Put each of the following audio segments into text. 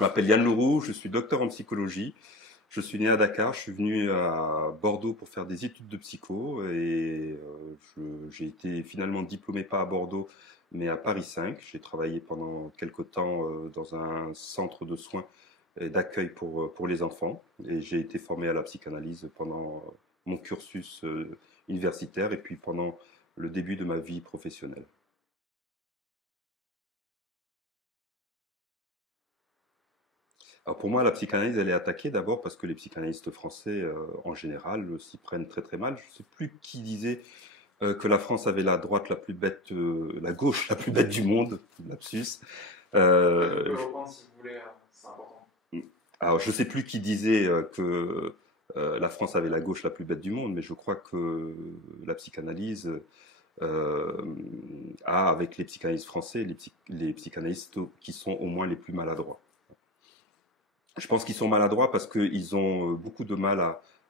Je m'appelle Yann Leroux, je suis docteur en psychologie. Je suis né à Dakar, je suis venu à Bordeaux pour faire des études de psycho et j'ai été finalement diplômé pas à Bordeaux mais à Paris 5. J'ai travaillé pendant quelque temps dans un centre de soins et d'accueil pour les enfants et j'ai été formé à la psychanalyse pendant mon cursus universitaire et puis pendant le début de ma vie professionnelle. Alors pour moi, la psychanalyse, elle est attaquée d'abord parce que les psychanalystes français, en général, s'y prennent très très mal. Je ne sais plus qui disait que la France avait la droite la plus bête, la gauche la plus bête du monde, lapsus. Vous pouvez Euh, reprendre si vous voulez, c'est important. alors je ne sais plus qui disait que la France avait la gauche la plus bête du monde, mais je crois que la psychanalyse euh, a, avec les psychanalystes français, les psychanalystes qui sont au moins les plus maladroits. Je pense qu'ils sont maladroits parce qu'ils ont beaucoup de mal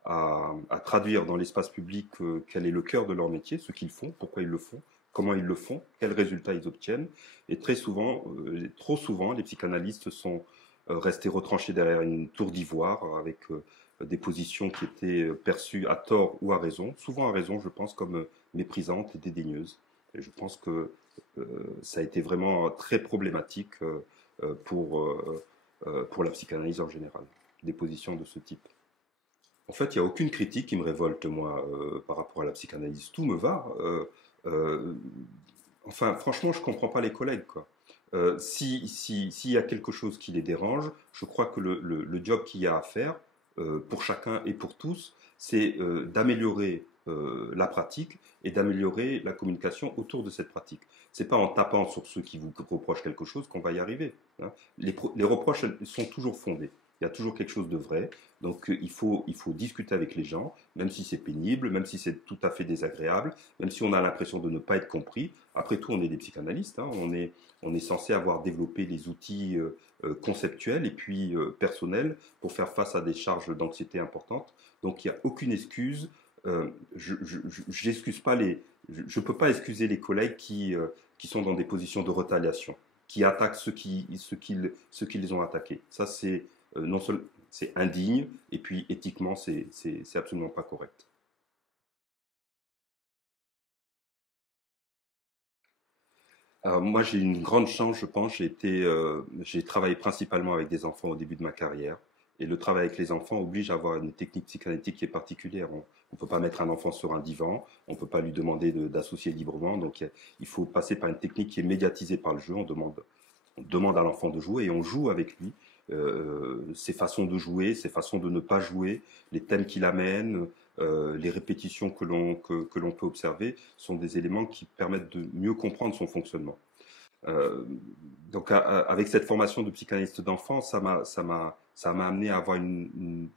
à traduire dans l'espace public quel est le cœur de leur métier, ce qu'ils font, pourquoi ils le font, comment ils le font, quels résultats ils obtiennent. Et très souvent, trop souvent, les psychanalystes sont restés retranchés derrière une tour d'ivoire avec des positions qui étaient perçues à tort ou à raison, souvent à raison, je pense, comme méprisantes et dédaigneuses. Et je pense que ça a été vraiment très problématique pour la psychanalyse en général, des positions de ce type. En fait, il n'y a aucune critique qui me révolte, moi, par rapport à la psychanalyse. Tout me va. Euh, enfin, franchement, je ne comprends pas les collègues, quoi. S'il y a quelque chose qui les dérange, je crois que le job qu'il y a à faire, pour chacun et pour tous, c'est d'améliorer la pratique et d'améliorer la communication autour de cette pratique. C'est pas en tapant sur ceux qui vous reprochent quelque chose qu'on va y arriver, hein. Les reproches sont toujours fondés. Il y a toujours quelque chose de vrai. Donc il faut discuter avec les gens, même si c'est pénible, même si c'est tout à fait désagréable, même si on a l'impression de ne pas être compris. Après tout, on est des psychanalystes, hein. On est censé avoir développé les outils conceptuels et puis personnels pour faire face à des charges d'anxiété importantes. Donc il n'y a aucune excuse. J'excuse pas je peux pas excuser les collègues qui sont dans des positions de retaliation, qui attaquent ceux qui les ont attaqués. Ça, c'est non seulement c'est indigne, et puis éthiquement, c'est absolument pas correct. Alors, moi, j'ai une grande chance, je pense. J'ai travaillé principalement avec des enfants au début de ma carrière. Et le travail avec les enfants oblige à avoir une technique psychanalytique qui est particulière. On ne peut pas mettre un enfant sur un divan, on ne peut pas lui demander d'associer librement. Donc, il faut passer par une technique qui est médiatisée par le jeu. On demande à l'enfant de jouer et on joue avec lui. Ses façons de jouer, ses façons de ne pas jouer, les thèmes qu'il amène, les répétitions que l'on peut observer sont des éléments qui permettent de mieux comprendre son fonctionnement. Euh, donc avec cette formation de psychanalyste d'enfant, ça m'a amené à avoir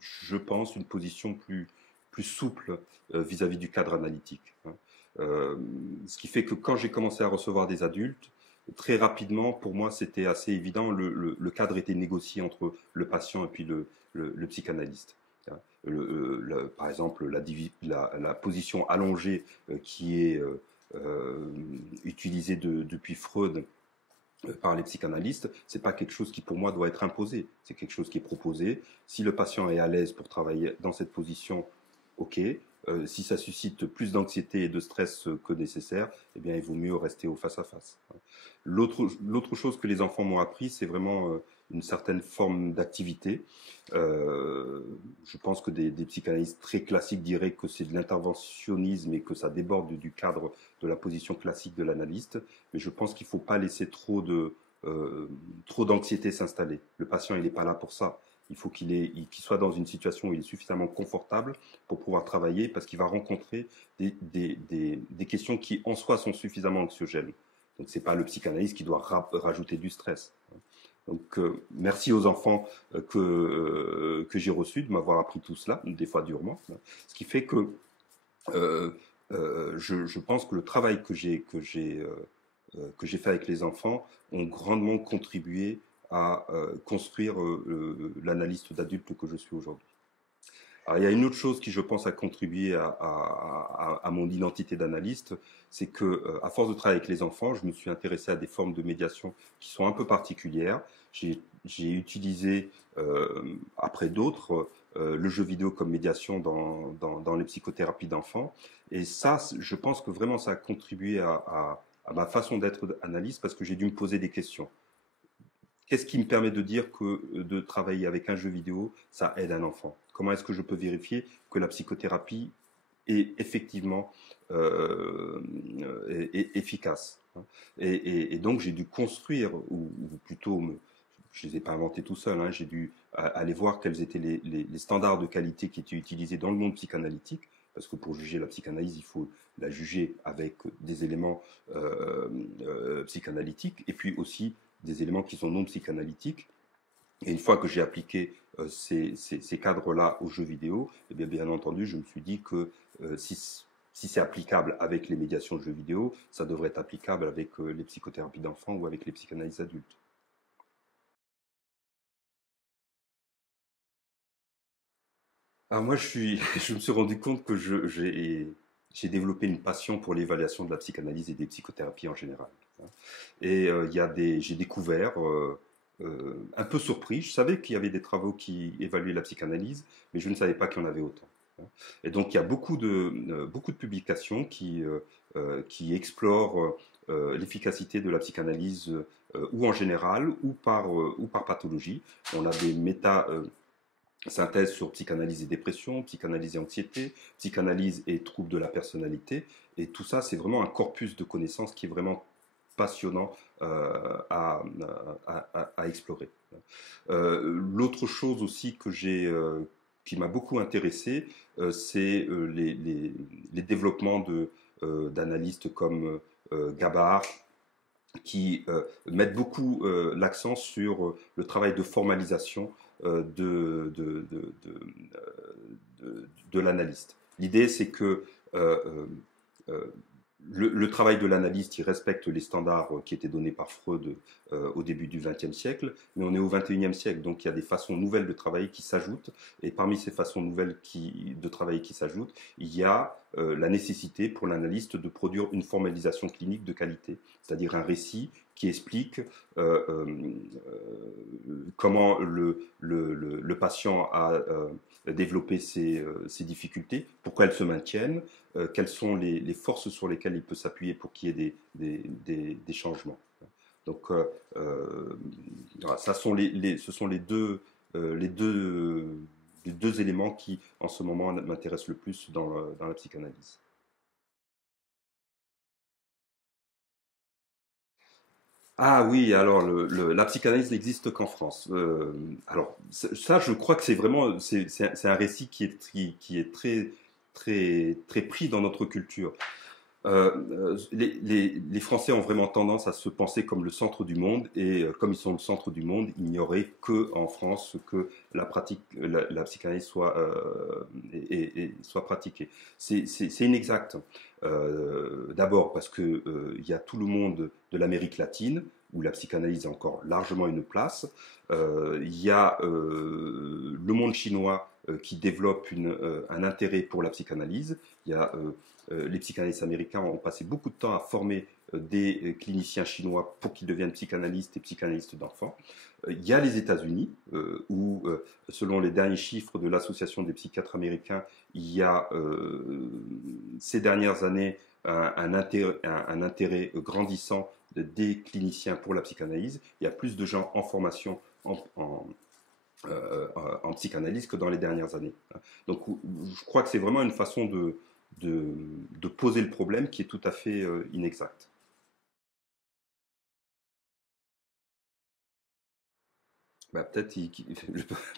je pense, une position plus souple vis-à-vis du cadre analytique, hein. Euh, Ce qui fait que quand j'ai commencé à recevoir des adultes, très rapidement, pour moi, c'était assez évident, le cadre était négocié entre le patient et puis le psychanalyste, hein. Par exemple, la position allongée qui est utilisée depuis Freud par les psychanalystes, c'est pas quelque chose qui pour moi doit être imposé. C'est quelque chose qui est proposé. Si le patient est à l'aise pour travailler dans cette position, ok. Si ça suscite plus d'anxiété et de stress que nécessaire, eh bien, il vaut mieux rester au face à face. L'autre chose que les enfants m'ont appris, c'est vraiment une certaine forme d'activité. Euh, je pense que des psychanalystes très classiques diraient que c'est de l'interventionnisme et que ça déborde du cadre de la position classique de l'analyste. Mais je pense qu'il ne faut pas laisser trop d'anxiété s'installer. Le patient, il n'est pas là pour ça. Il faut qu'il soit dans une situation où il est suffisamment confortable pour pouvoir travailler parce qu'il va rencontrer des questions qui en soi sont suffisamment anxiogènes. Donc ce n'est pas le psychanalyste qui doit rajouter du stress. Donc merci aux enfants que j'ai reçus de m'avoir appris tout cela, des fois durement. Ce qui fait que euh, je pense que le travail que j'ai fait avec les enfants ont grandement contribué à construire l'analyste d'adulte que je suis aujourd'hui. Alors, il y a une autre chose qui, je pense, a contribué à mon identité d'analyste, c'est que, à force de travailler avec les enfants, je me suis intéressé à des formes de médiation qui sont un peu particulières. J'ai utilisé, après d'autres, le jeu vidéo comme médiation dans les psychothérapies d'enfants. Et ça, je pense que vraiment, ça a contribué à ma façon d'être analyste parce que j'ai dû me poser des questions. Qu'est-ce qui me permet de dire que de travailler avec un jeu vidéo, ça aide un enfant? Comment est-ce que je peux vérifier que la psychothérapie est effectivement efficace? Et donc j'ai dû construire, ou plutôt, je ne les ai pas inventés tout seul, hein, j'ai dû aller voir quels étaient les standards de qualité qui étaient utilisés dans le monde psychanalytique, parce que pour juger la psychanalyse, il faut la juger avec des éléments psychanalytiques, et puis aussi des éléments qui sont non psychanalytiques. Et une fois que j'ai appliqué ces cadres-là aux jeux vidéo, eh bien entendu, je me suis dit que si c'est applicable avec les médiations de jeux vidéo, ça devrait être applicable avec les psychothérapies d'enfants ou avec les psychanalyses adultes. Alors moi, je me suis rendu compte que j'ai développé une passion pour l'évaluation de la psychanalyse et des psychothérapies en général. Et j'ai découvert, un peu surpris, je savais qu'il y avait des travaux qui évaluaient la psychanalyse, mais je ne savais pas qu'il y en avait autant. Et donc il y a beaucoup de publications qui explorent l'efficacité de la psychanalyse ou en général ou par pathologie. On a des synthèse sur psychanalyse et dépression, psychanalyse et anxiété, psychanalyse et troubles de la personnalité. Et tout ça, c'est vraiment un corpus de connaissances qui est vraiment passionnant à explorer. L'autre chose aussi qui m'a beaucoup intéressé, c'est les développements d'analystes comme Gabart, qui mettent beaucoup l'accent sur le travail de formalisation de l'analyste. L'idée, c'est que euh, le travail de l'analyste, il respecte les standards qui étaient donnés par Freud au début du XXe siècle, mais on est au XXIe siècle, donc il y a des façons nouvelles de travailler qui s'ajoutent, et parmi ces façons nouvelles de travailler qui s'ajoutent, il y a la nécessité pour l'analyste de produire une formalisation clinique de qualité, c'est-à-dire un récit qui explique comment le patient a développé ses difficultés, pourquoi elles se maintiennent, quelles sont les forces sur lesquelles il peut s'appuyer pour qu'il y ait des changements. Donc, voilà, ce sont les deux éléments qui, en ce moment, m'intéressent le plus dans la psychanalyse. Ah oui, alors la psychanalyse n'existe qu'en France. Alors ça, je crois que c'est vraiment, c'est un récit qui est très, très, très pris dans notre culture. Les Français ont vraiment tendance à se penser comme le centre du monde, et comme ils sont le centre du monde, il n'y aurait que en France que la psychanalyse soit pratiquée. C'est inexact. D'abord parce que il y a tout le monde de l'Amérique latine où la psychanalyse a encore largement une place. Il y a le monde chinois qui développe un intérêt pour la psychanalyse. Il y a les psychanalystes américains ont passé beaucoup de temps à former des cliniciens chinois pour qu'ils deviennent psychanalystes et psychanalystes d'enfants. Il y a les États-Unis, où, selon les derniers chiffres de l'Association des psychiatres américains, il y a ces dernières années un intérêt grandissant des cliniciens pour la psychanalyse. Il y a plus de gens en formation en psychanalyse que dans les dernières années. Donc je crois que c'est vraiment une façon de poser le problème qui est tout à fait inexacte. Bah, peut-être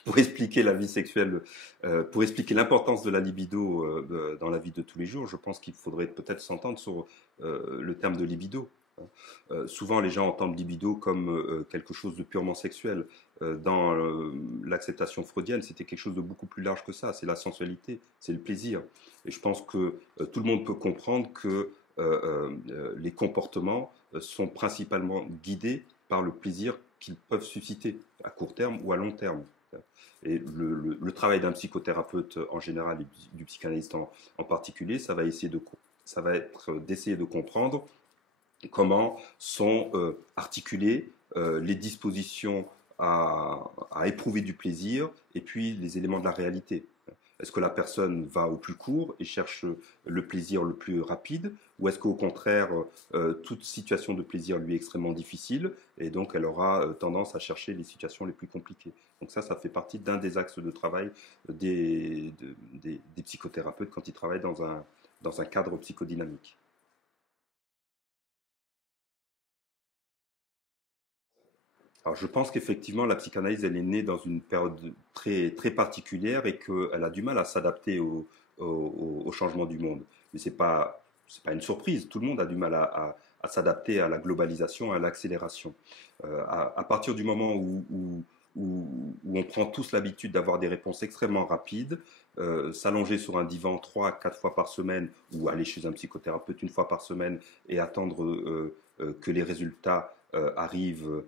pour expliquer la vie sexuelle, pour expliquer l'importance de la libido dans la vie de tous les jours, je pense qu'il faudrait peut-être s'entendre sur le terme de libido. Souvent, les gens entendent libido comme quelque chose de purement sexuel. Dans l'acceptation freudienne, c'était quelque chose de beaucoup plus large que ça. C'est la sensualité, c'est le plaisir. Et je pense que tout le monde peut comprendre que les comportements sont principalement guidés par le plaisir qu'ils peuvent susciter à court terme ou à long terme. Et le travail d'un psychothérapeute en général et du psychanalyste en particulier, ça va être d'essayer de comprendre comment sont articulées les dispositions à éprouver du plaisir et puis les éléments de la réalité. Est-ce que la personne va au plus court et cherche le plaisir le plus rapide, ou est-ce qu'au contraire, toute situation de plaisir lui est extrêmement difficile et donc elle aura tendance à chercher les situations les plus compliquées. Donc ça fait partie d'un des axes de travail des psychothérapeutes quand ils travaillent dans un cadre psychodynamique. Alors, je pense qu'effectivement, la psychanalyse, elle est née dans une période très, très particulière et qu'elle a du mal à s'adapter au changement du monde. Mais c'est pas une surprise. Tout le monde a du mal à s'adapter à la globalisation, à l'accélération. À partir du moment où on prend tous l'habitude d'avoir des réponses extrêmement rapides, s'allonger sur un divan 3 à 4 fois par semaine ou aller chez un psychothérapeute 1 fois par semaine et attendre que les résultats arrivent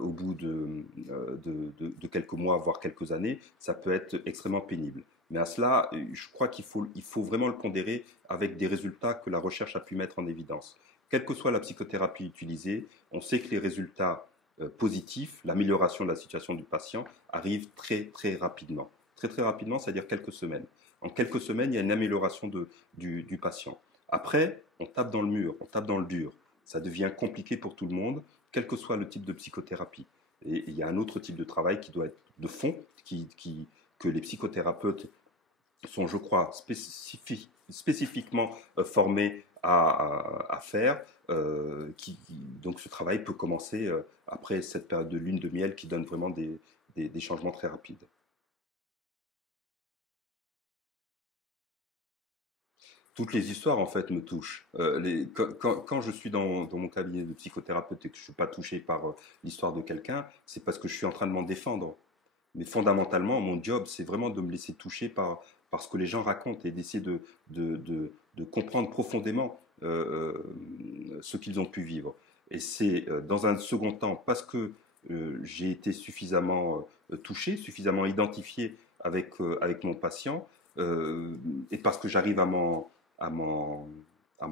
au bout de quelques mois, voire quelques années, ça peut être extrêmement pénible. Mais à cela, je crois qu'il faut vraiment le pondérer avec des résultats que la recherche a pu mettre en évidence. Quelle que soit la psychothérapie utilisée, on sait que les résultats positifs, l'amélioration de la situation du patient, arrivent très très rapidement. Très très rapidement, c'est-à-dire quelques semaines. En quelques semaines, il y a une amélioration du patient. Après, on tape dans le mur, on tape dans le dur. Ça devient compliqué pour tout le monde, quel que soit le type de psychothérapie. Et il y a un autre type de travail qui doit être de fond, que les psychothérapeutes sont, je crois, spécifiquement formés à faire. Donc ce travail peut commencer après cette période de lune de miel qui donne vraiment des changements très rapides. Toutes les histoires en fait me touchent. Quand je suis dans mon cabinet de psychothérapeute et que je ne suis pas touché par l'histoire de quelqu'un, c'est parce que je suis en train de m'en défendre. Mais fondamentalement, mon job, c'est vraiment de me laisser toucher par ce que les gens racontent et d'essayer de comprendre profondément ce qu'ils ont pu vivre. Et c'est dans un second temps parce que j'ai été suffisamment touché, suffisamment identifié avec mon patient, et parce que j'arrive à m'en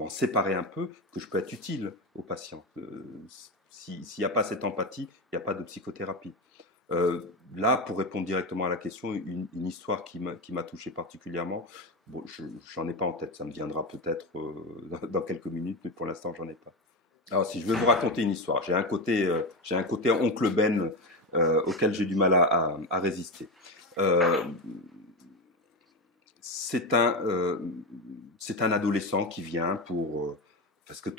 séparer un peu, que je peux être utile au patient. S'il n'y a pas cette empathie, il n'y a pas de psychothérapie. Là, pour répondre directement à la question, une histoire qui m'a touché particulièrement, bon, j'en ai pas en tête, ça me viendra peut-être dans quelques minutes, mais pour l'instant, j'en ai pas. Alors, si je veux vous raconter une histoire, j'ai un côté oncle Ben auquel j'ai du mal à résister. Euh, c'est un adolescent qui vient parce que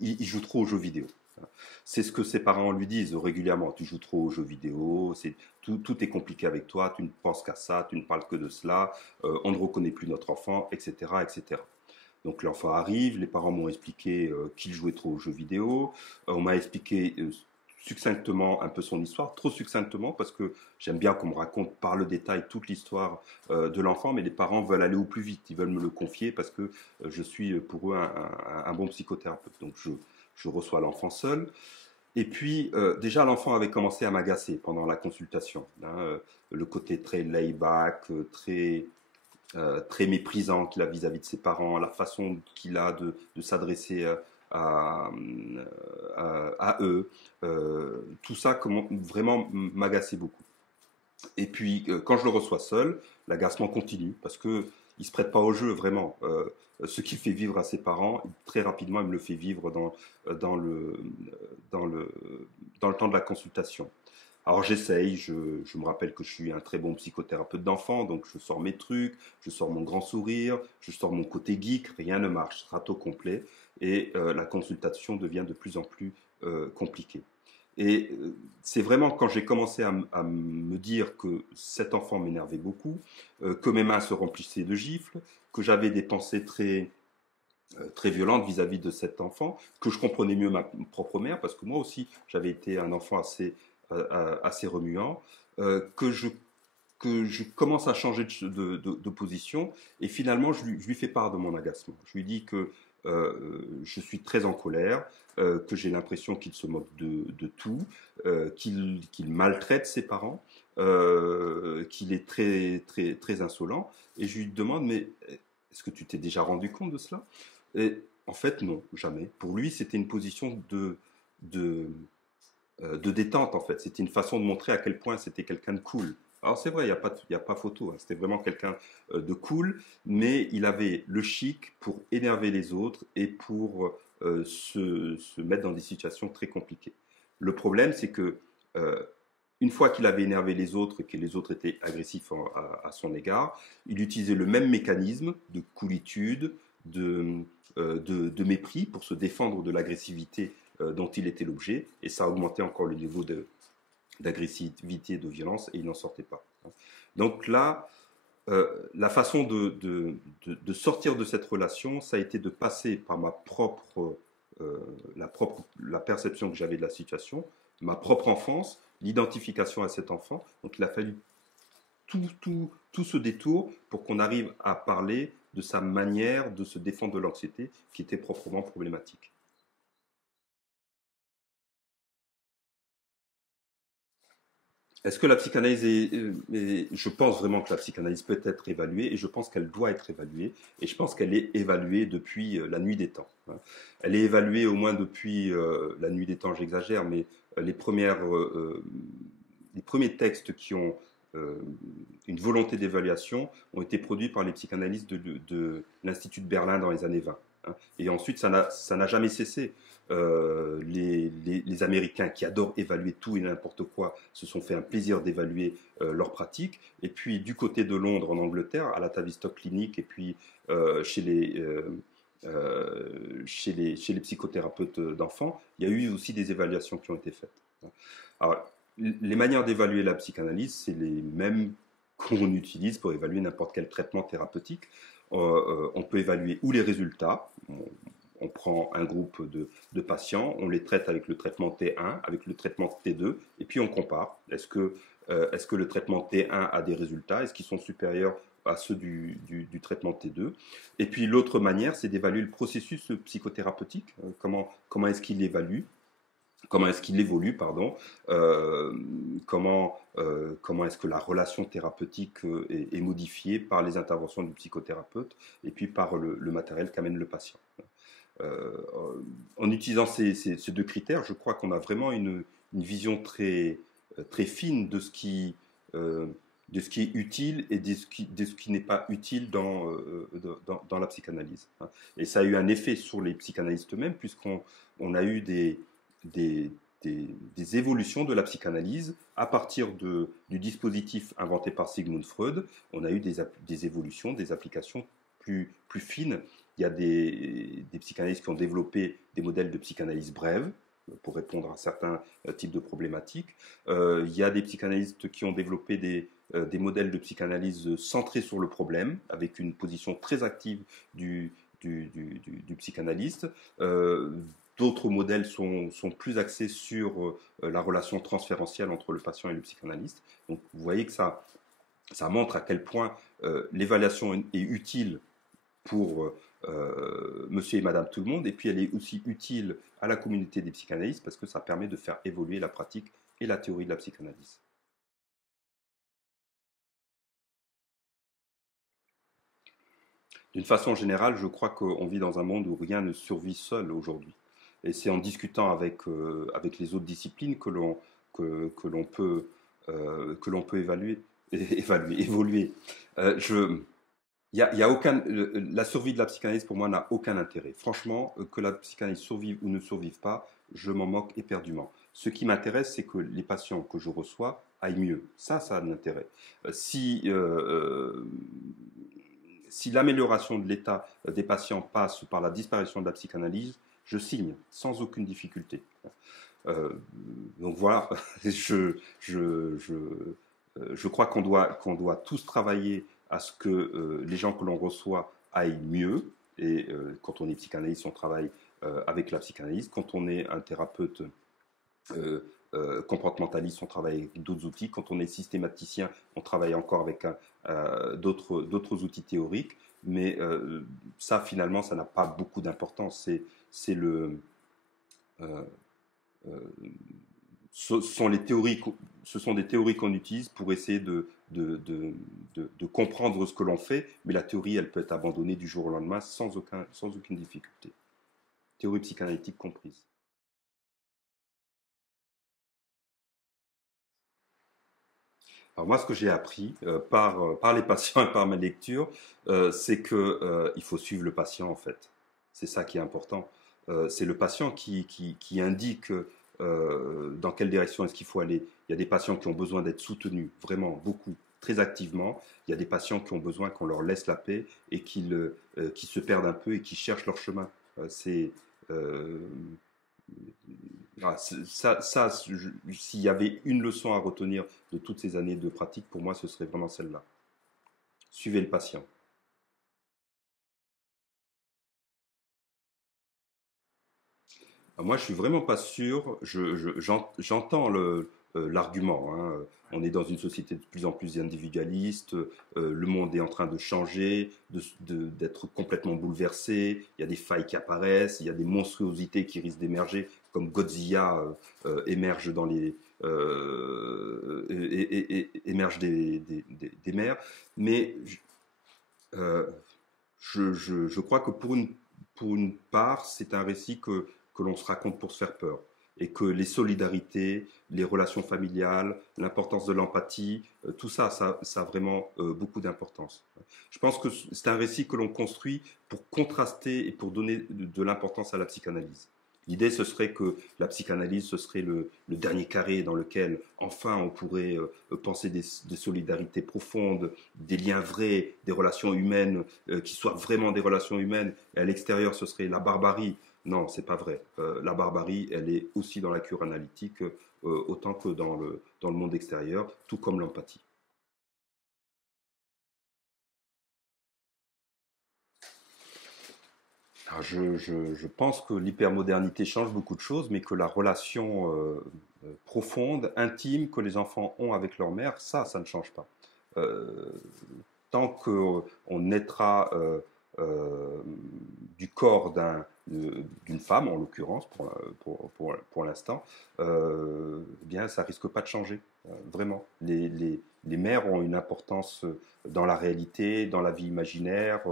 il joue trop aux jeux vidéo. C'est ce que ses parents lui disent régulièrement. Tu joues trop aux jeux vidéo, tout est compliqué avec toi, tu ne penses qu'à ça, tu ne parles que de cela, on ne reconnaît plus notre enfant, etc., etc. Donc l'enfant arrive, les parents m'ont expliqué qu'il jouait trop aux jeux vidéo, on m'a expliqué succinctement un peu son histoire, trop succinctement parce que j'aime bien qu'on me raconte par le détail toute l'histoire de l'enfant, mais les parents veulent aller au plus vite, ils veulent me le confier parce que je suis pour eux un bon psychothérapeute. Donc je reçois l'enfant seul. Et puis, déjà, l'enfant avait commencé à m'agacer pendant la consultation. Le côté très laid-back, très méprisant qu'il a vis-à-vis de ses parents, la façon qu'il a de s'adresser à, eux, tout ça vraiment m'agaçait beaucoup. Et puis, quand je le reçois seul, l'agacement continue parce que il se prête pas au jeu vraiment. Ce qu'il fait vivre à ses parents, très rapidement, il me le fait vivre dans le, dans le, dans le temps de la consultation. Alors j'essaye, je me rappelle que je suis un très bon psychothérapeute d'enfants, donc je sors mes trucs, je sors mon grand sourire, je sors mon côté geek, rien ne marche, râteau complet, et la consultation devient de plus en plus compliquée. Et c'est vraiment quand j'ai commencé à me dire que cet enfant m'énervait beaucoup, que mes mains se remplissaient de gifles, que j'avais des pensées très violentes vis-à-vis de cet enfant, que je comprenais mieux ma propre mère, parce que moi aussi j'avais été un enfant assez remuant, que je commence à changer de position, et finalement je lui fais part de mon agacement. Je lui dis que je suis très en colère, que j'ai l'impression qu'il se moque de tout, qu'il maltraite ses parents, qu'il est très insolent. Et je lui demande, mais est-ce que tu t'es déjà rendu compte de cela? Et en fait, non, jamais. Pour lui, c'était une position de, de détente, en fait. C'était une façon de montrer à quel point c'était quelqu'un de cool. Alors c'est vrai, il y a pas photo, hein. C'était vraiment quelqu'un de cool, mais il avait le chic pour énerver les autres et pour se mettre dans des situations très compliquées. Le problème, c'est que euh, une fois qu'il avait énervé les autres et que les autres étaient agressifs à son égard, il utilisait le même mécanisme de coolitude, de mépris pour se défendre de l'agressivité dont il était l'objet, et ça augmentait encore le niveau d'agressivité, de violence, et il n'en sortait pas. Donc là, la façon de sortir de cette relation, ça a été de passer par la perception que j'avais de la situation, ma propre enfance, l'identification à cet enfant. Donc il a fallu tout ce détour pour qu'on arrive à parler de sa manière de se défendre de l'anxiété qui était proprement problématique. Est-ce que la psychanalyse je pense vraiment que la psychanalyse peut être évaluée et je pense qu'elle doit être évaluée et je pense qu'elle est évaluée depuis la nuit des temps. Elle est évaluée au moins depuis la nuit des temps, j'exagère, mais les premiers textes qui ont une volonté d'évaluation ont été produits par les psychanalystes de l'Institut de Berlin dans les années 20. Et ensuite, ça n'a jamais cessé. Les Américains qui adorent évaluer tout et n'importe quoi se sont fait un plaisir d'évaluer leurs pratiques. Et puis du côté de Londres, en Angleterre, à la Tavistock Clinic et puis chez les psychothérapeutes d'enfants, il y a eu aussi des évaluations qui ont été faites. Alors, les manières d'évaluer la psychanalyse, c'est les mêmes qu'on utilise pour évaluer n'importe quel traitement thérapeutique. On peut évaluer ou les résultats. On prend un groupe de patients, on les traite avec le traitement T1, avec le traitement T2, et puis on compare. Est-ce que le traitement T1 a des résultats? Est-ce qu'ils sont supérieurs à ceux du traitement T2? Et puis l'autre manière, c'est d'évaluer le processus psychothérapeutique. Comment est-ce qu'il évalue? Comment est-ce qu'il évolue, pardon, comment est-ce que la relation thérapeutique est modifiée par les interventions du psychothérapeute et puis par le matériel qu'amène le patient. Euh, En utilisant ces deux critères, je crois qu'on a vraiment une vision très fine euh, de ce qui est utile et de ce qui n'est pas utile dans la psychanalyse. Et ça a eu un effet sur les psychanalystes eux-mêmes, puisqu'on a eu des, des évolutions de la psychanalyse à partir du dispositif inventé par Sigmund Freud. On a eu des évolutions, des applications plus fines. Il y a des psychanalystes qui ont développé des modèles de psychanalyse brève pour répondre à certains types de problématiques. Il y a des psychanalystes qui ont développé des modèles de psychanalyse centrés sur le problème, avec une position très active du psychanalyste. D'autres modèles sont plus axés sur la relation transférentielle entre le patient et le psychanalyste. Donc vous voyez que ça montre à quel point l'évaluation est utile pour monsieur et madame tout le monde, et puis elle est aussi utile à la communauté des psychanalystes parce que ça permet de faire évoluer la pratique et la théorie de la psychanalyse. D'une façon générale, je crois qu'on vit dans un monde où rien ne survit seul aujourd'hui. Et c'est en discutant avec les autres disciplines que l'on peut évoluer. La survie de la psychanalyse, pour moi, n'a aucun intérêt. Franchement, que la psychanalyse survive ou ne survive pas, je m'en moque éperdument. Ce qui m'intéresse, c'est que les patients que je reçois aillent mieux. Ça a un intérêt. Si l'amélioration de l'état des patients passe par la disparition de la psychanalyse, je signe sans aucune difficulté. Donc voilà, je crois qu'on doit tous travailler à ce que les gens que l'on reçoit aillent mieux. Et quand on est psychanalyste, on travaille avec la psychanalyse. Quand on est un thérapeute comportementaliste, on travaille avec d'autres outils. Quand on est systématicien, on travaille encore avec d'autres outils théoriques. mais ça, finalement, ça n'a pas beaucoup d'importance. C'est le, euh, euh, ce sont les théories, ce sont des théories qu'on utilise pour essayer de comprendre ce que l'on fait, mais la théorie, elle peut être abandonnée du jour au lendemain sans aucune difficulté. Théorie psychanalytique comprise. Alors moi, ce que j'ai appris par les patients et par ma lecture, c'est que il faut suivre le patient en fait. C'est ça qui est important. C'est le patient qui indique dans quelle direction est-ce qu'il faut aller. Il y a des patients qui ont besoin d'être soutenus, vraiment beaucoup, très activement. Il y a des patients qui ont besoin qu'on leur laisse la paix et qui se perdent un peu et qui cherchent leur chemin. C'est ah, s'il y avait une leçon à retenir de toutes ces années de pratique, pour moi, ce serait vraiment celle-là. Suivez le patient. Alors moi, je suis vraiment pas sûr. J'entends l'argument, hein. On est dans une société de plus en plus individualiste. Le monde est en train de changer, d'être complètement bouleversé. Il y a des failles qui apparaissent. Il y a des monstruosités qui risquent d'émerger, comme Godzilla émerge dans les émerge des mers. Mais euh, je crois que pour une part, c'est un récit que l'on se raconte pour se faire peur. Et que les solidarités, les relations familiales, l'importance de l'empathie, tout ça, ça a vraiment beaucoup d'importance. Je pense que c'est un récit que l'on construit pour contraster et pour donner de l'importance à la psychanalyse. L'idée, ce serait que la psychanalyse, ce serait le dernier carré dans lequel, enfin, on pourrait penser des solidarités profondes, des liens vrais, des relations humaines qui soient vraiment des relations humaines. Et à l'extérieur, ce serait la barbarie. Non, c'est pas vrai. La barbarie, elle est aussi dans la cure analytique autant que dans le monde extérieur, tout comme l'empathie. Alors, je pense que l'hypermodernité change beaucoup de choses, mais que la relation profonde, intime que les enfants ont avec leur mère, ça ne change pas. Euh, Tant qu'on naîtra euh, du corps d'une femme, en l'occurrence, pour l'instant, eh bien, ça risque pas de changer, vraiment. Les mères ont une importance dans la réalité, dans la vie imaginaire,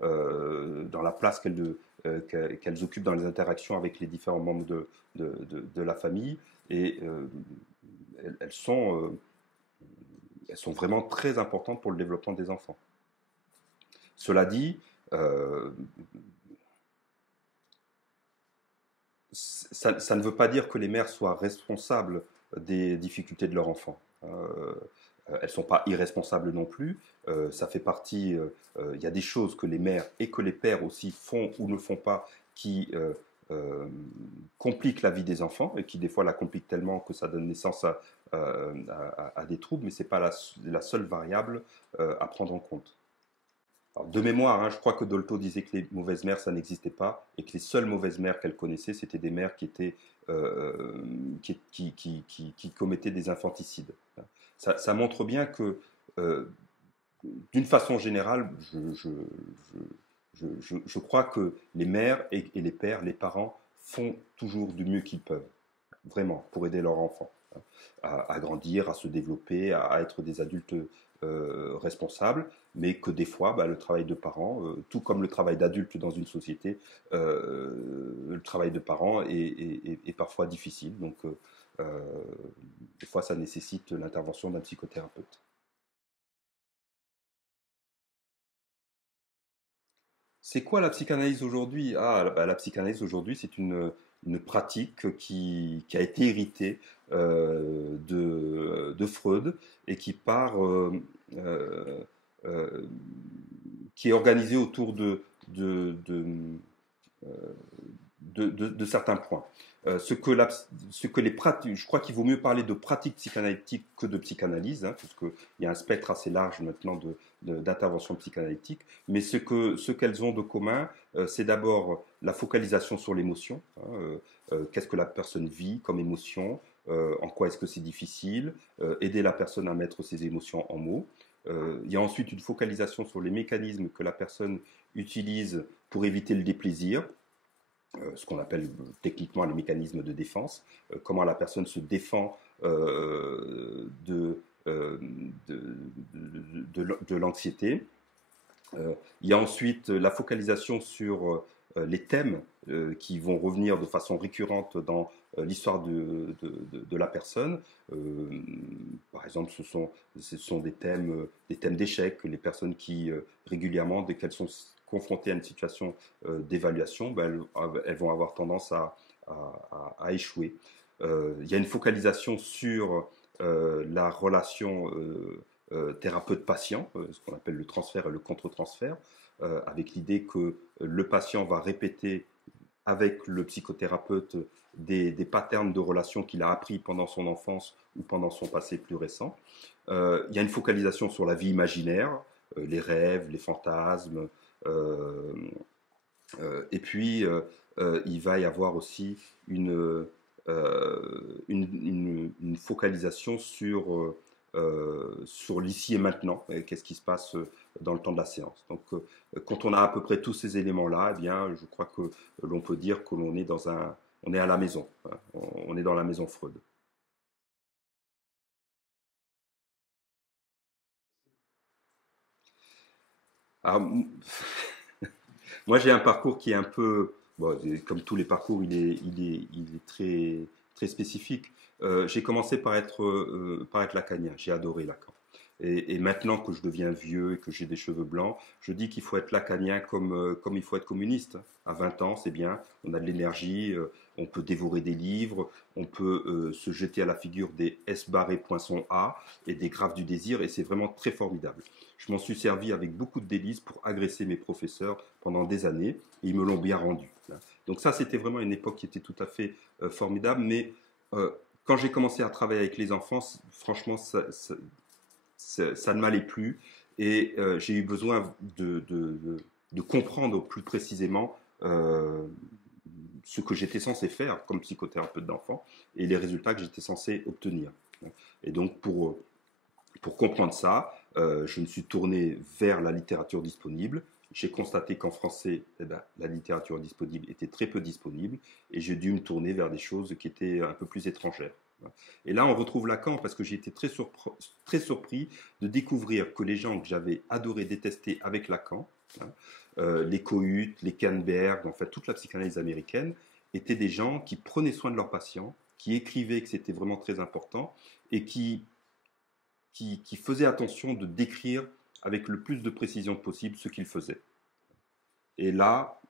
dans la place qu'elles occupent dans les interactions avec les différents membres de la famille. Et elles elles sont vraiment très importantes pour le développement des enfants. Cela dit, euh, ça ne veut pas dire que les mères soient responsables des difficultés de leur enfant. Elles ne sont pas irresponsables non plus. Ça fait partie. Il y a des choses que les mères et que les pères aussi font ou ne font pas qui euh, compliquent la vie des enfants et qui des fois la compliquent tellement que ça donne naissance à des troubles, mais ce n'est pas la seule variable à prendre en compte. Alors, de mémoire, hein, je crois que Dolto disait que les mauvaises mères, ça n'existait pas, et que les seules mauvaises mères qu'elle connaissait, c'était des mères qui étaient qui commettaient des infanticides. Ça montre bien que, euh, d'une façon générale, je crois que les mères et les pères, les parents, font toujours du mieux qu'ils peuvent, vraiment, pour aider leur enfant à grandir, à se développer, à être des adultes responsables, mais que des fois, bah, le travail de parents, tout comme le travail d'adulte dans une société, le travail de parents est parfois difficile. Donc, des fois, ça nécessite l'intervention d'un psychothérapeute. C'est quoi la psychanalyse aujourd'hui? Ah, bah, la psychanalyse aujourd'hui, c'est une pratique qui a été héritée de Freud et qui part, euh, euh, qui est organisée autour euh, de certains points. Ce que les pratiques, je crois qu'il vaut mieux parler de pratique psychanalytique que de psychanalyse, hein, parce qu'il y a un spectre assez large maintenant d'intervention psychanalytique. Mais ce qu'elles ont de commun, c'est d'abord la focalisation sur l'émotion. Hein, qu'est-ce que la personne vit comme émotion, en quoi est-ce que c'est difficile, aider la personne à mettre ses émotions en mots. Il y a ensuite une focalisation sur les mécanismes que la personne utilise pour éviter le déplaisir, ce qu'on appelle techniquement les mécanismes de défense, comment la personne se défend de l'anxiété. Il y a ensuite la focalisation sur les thèmes qui vont revenir de façon récurrente dans l'histoire de la personne. Par exemple, ce sont des thèmes d'échec. Les personnes qui régulièrement, dès qu'elles sont confrontées à une situation d'évaluation, ben, elles vont avoir tendance à échouer. Il y a une focalisation sur la relation thérapeute-patient, ce qu'on appelle le transfert et le contre-transfert, avec l'idée que le patient va répéter avec le psychothérapeute des patterns de relations qu'il a appris pendant son enfance ou pendant son passé plus récent. Il y a une focalisation sur la vie imaginaire, les rêves, les fantasmes, et puis il va y avoir aussi une focalisation sur l'ici et maintenant, qu'est-ce qui se passe dans le temps de la séance. Donc, quand on a à peu près tous ces éléments-là, eh bien, je crois que l'on peut dire que l'on est on est à la maison, hein, on est dans la maison Freud. Alors, moi, j'ai un parcours qui est un peu, bon, comme tous les parcours, il est très, très spécifique. J'ai commencé par être lacanien. J'ai adoré Lacan. Et maintenant que je deviens vieux et que j'ai des cheveux blancs, je dis qu'il faut être lacanien comme il faut être communiste. À 20 ans, c'est bien, on a de l'énergie, on peut dévorer des livres, on peut se jeter à la figure des S barré poinçon A et des graphes du désir, et c'est vraiment très formidable. Je m'en suis servi avec beaucoup de délices pour agresser mes professeurs pendant des années, et ils me l'ont bien rendu. Donc ça, c'était vraiment une époque qui était tout à fait formidable, mais quand j'ai commencé à travailler avec les enfants, franchement, ça ne m'allait plus, et j'ai eu besoin de comprendre plus précisément ce que j'étais censé faire comme psychothérapeute d'enfants et les résultats que j'étais censé obtenir. Et donc pour comprendre ça, je me suis tourné vers la littérature disponible. J'ai constaté qu'en français, eh ben, la littérature disponible était très peu disponible, et j'ai dû me tourner vers des choses qui étaient un peu plus étrangères. Et là, on retrouve Lacan, parce que j'ai été très surpris de découvrir que les gens que j'avais adoré détester avec Lacan, les Cohut, les Canberg, en fait toute la psychanalyse américaine, étaient des gens qui prenaient soin de leurs patients, qui écrivaient que c'était vraiment très important, et qui faisaient attention de décrire avec le plus de précision possible ce qu'ils faisaient. Et là,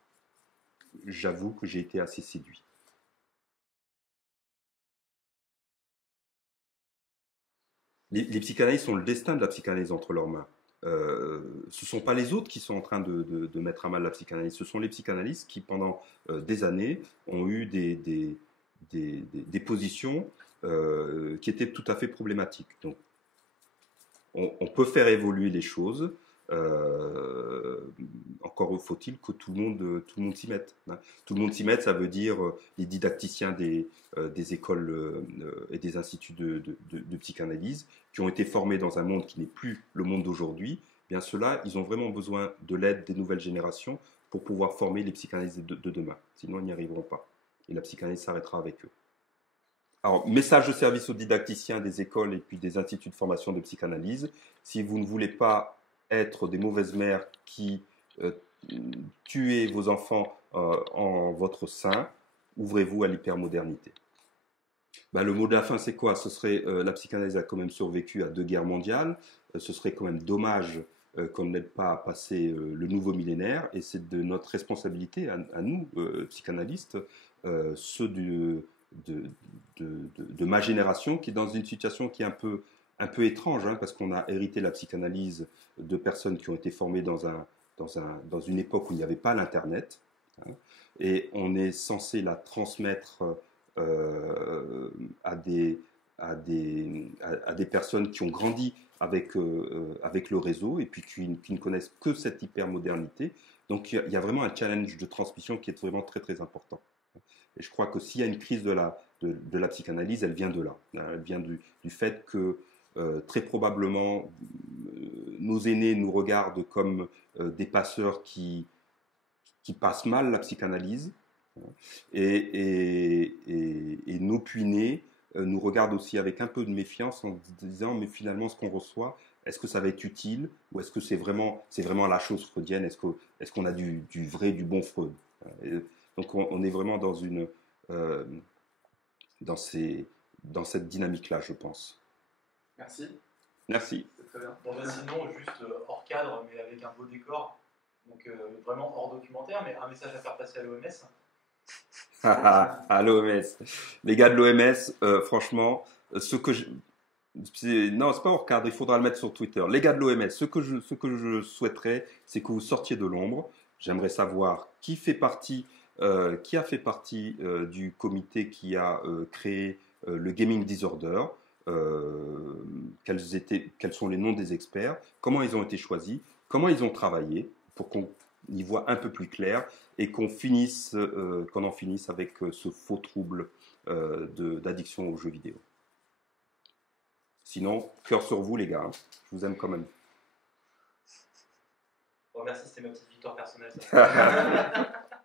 j'avoue que j'ai été assez séduit. Les psychanalystes ont le destin de la psychanalyse entre leurs mains. Ce ne sont pas les autres qui sont en train de mettre à mal la psychanalyse, ce sont les psychanalystes qui, pendant des années, ont eu des positions qui étaient tout à fait problématiques. Donc, on peut faire évoluer les choses. Encore faut-il que tout le monde s'y mette. Hein. Tout le monde s'y mette, ça veut dire les didacticiens des écoles et des instituts de psychanalyse qui ont été formés dans un monde qui n'est plus le monde d'aujourd'hui. Bien ceux-là, ils ont vraiment besoin de l'aide des nouvelles générations pour pouvoir former les psychanalystes de demain. Sinon, ils n'y arriveront pas. Et la psychanalyse s'arrêtera avec eux. Alors, message de service aux didacticiens des écoles et puis des instituts de formation de psychanalyse. Si vous ne voulez pas être des mauvaises mères qui tuez vos enfants en votre sein, ouvrez-vous à l'hypermodernité. Ben, le mot de la fin, c'est quoi? Ce serait la psychanalyse a quand même survécu à 2 guerres mondiales. Ce serait quand même dommage qu'on n'aide pas à passer le nouveau millénaire. Et c'est de notre responsabilité, à nous, psychanalystes, ceux de ma génération, qui est dans une situation qui est un peu étrange, hein, parce qu'on a hérité la psychanalyse de personnes qui ont été formées dans une époque où il n'y avait pas l'Internet, hein, et on est censé la transmettre à des personnes qui ont grandi avec le réseau et puis qui ne connaissent que cette hypermodernité. Donc il y a vraiment un challenge de transmission qui est vraiment très très important. Et je crois que s'il y a une crise de la psychanalyse, elle vient de là. Elle vient du fait que très probablement nos aînés nous regardent comme des passeurs qui passent mal la psychanalyse, et nos puinés nous regardent aussi avec un peu de méfiance en disant mais finalement ce qu'on reçoit, est-ce que ça va être utile ou est-ce que c'est vraiment la chose freudienne, est-ce qu'on a du vrai, du bon Freud. Et donc on est vraiment dans dans cette dynamique-là, je pense. Merci. Merci. C'est très bien. Bon, bah, sinon, juste hors cadre, mais avec un beau décor, donc vraiment hors documentaire, mais un message à faire passer à l'OMS. À l'OMS. Les gars de l'OMS, franchement, non, c'est pas hors cadre, il faudra le mettre sur Twitter. Les gars de l'OMS, ce que je souhaiterais, c'est que vous sortiez de l'ombre. J'aimerais savoir qui a fait partie du comité qui a créé le Gaming Disorder, quels sont les noms des experts, comment ils ont été choisis, comment ils ont travaillé, pour qu'on y voit un peu plus clair et qu'on en finisse avec ce faux trouble d'addiction aux jeux vidéo. Sinon, cœur sur vous les gars, hein. Je vous aime quand même. Bon, merci, c'était ma petite victoire personnelle. Ça.